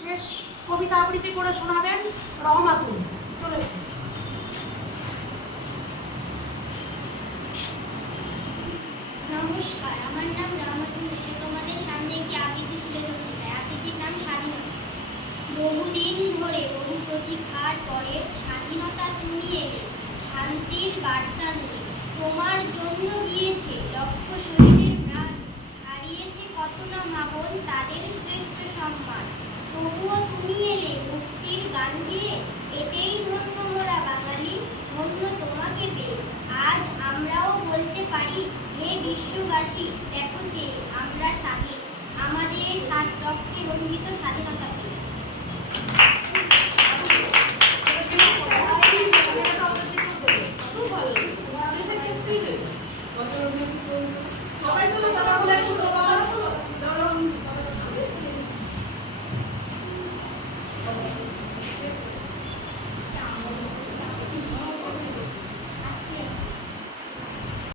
শেষ কবিতা আবৃত্তি করে শোনাবেন রহমাতুল। চলে নমস্কার, আমার নাম রহমাতুল। তোমাদের সামনে একটি আবৃত্তি তুলে ধরতে চাই। আবৃত্তির নাম স্বাধীনতা। বহুদিন ধরে বহু প্রতীক্ষার পরে স্বাধীনতা তুমি এলে শান্তির বার্তা নিয়ে। তোমার জন্য গিয়েছে লক্ষ শহীদের প্রাণ, হারিয়েছে কত না মা বোন তাদের শ্রেষ্ঠ সম্মান।